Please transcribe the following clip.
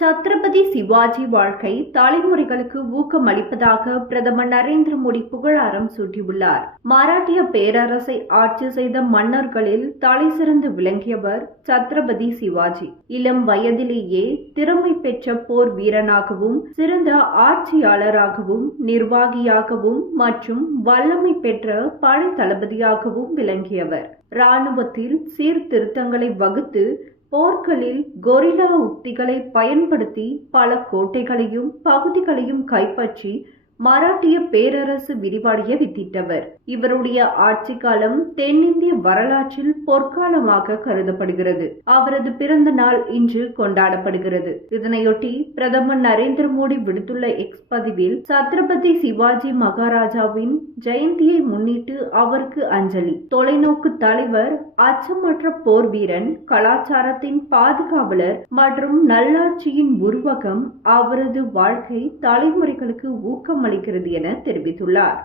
சத்ரபதி சிவாஜி வாழ்க்கை தலைமுறைகளுக்கு ஊக்கம் அளிப்பதாக பிரதமர் நரேந்திர மோடி புகழாரம் சூட்டியுள்ளார். மராட்டிய பேரரசை ஆட்சி செய்த மன்னர்களில் தலை சிறந்து விளங்கியவர் சத்ரபதி சிவாஜி. இளம் வயதிலேயே திறமை பெற்ற போர் வீரனாகவும் சிறந்த ஆட்சியாளராகவும் நிர்வாகியாகவும் மற்றும் வல்லமை பெற்ற படை தளபதியாகவும் விளங்கியவர். இராணுவத்தில் சீர்திருத்தங்களை வகுத்து போர்க்களில் கொரில்லா உத்திகளை பயன்படுத்தி பல கோட்டைகளையும் பகுதிகளையும் கைப்பற்றி மராட்டிய பேரரசு விரிவடைய வித்திட்டவர். இவருடைய ஆட்சி காலம் தென்னிந்திய வரலாற்றில் பொற்காலமாக கருதப்படுகிறது. அவரது பிறந்த நாள் இன்று கொண்டாடப்படுகிறது. இதனையொட்டி பிரதமர் நரேந்திர மோடி விடுத்துள்ள எக்ஸ் பதிவில் சத்ரபதி சிவாஜி மகாராஜாவின் ஜெயந்தியை முன்னிட்டு அவருக்கு அஞ்சலி. தொலைநோக்கு தலைவர் அச்சமற்ற போர் வீரன் கலாச்சாரத்தின் பாதுகாவலர் மற்றும் நல்லாட்சியின் உருவகம் அவரது வாழ்க்கை தலைமுறைகளுக்கு அளிக்கிறது என தெரிவித்துள்ளார்.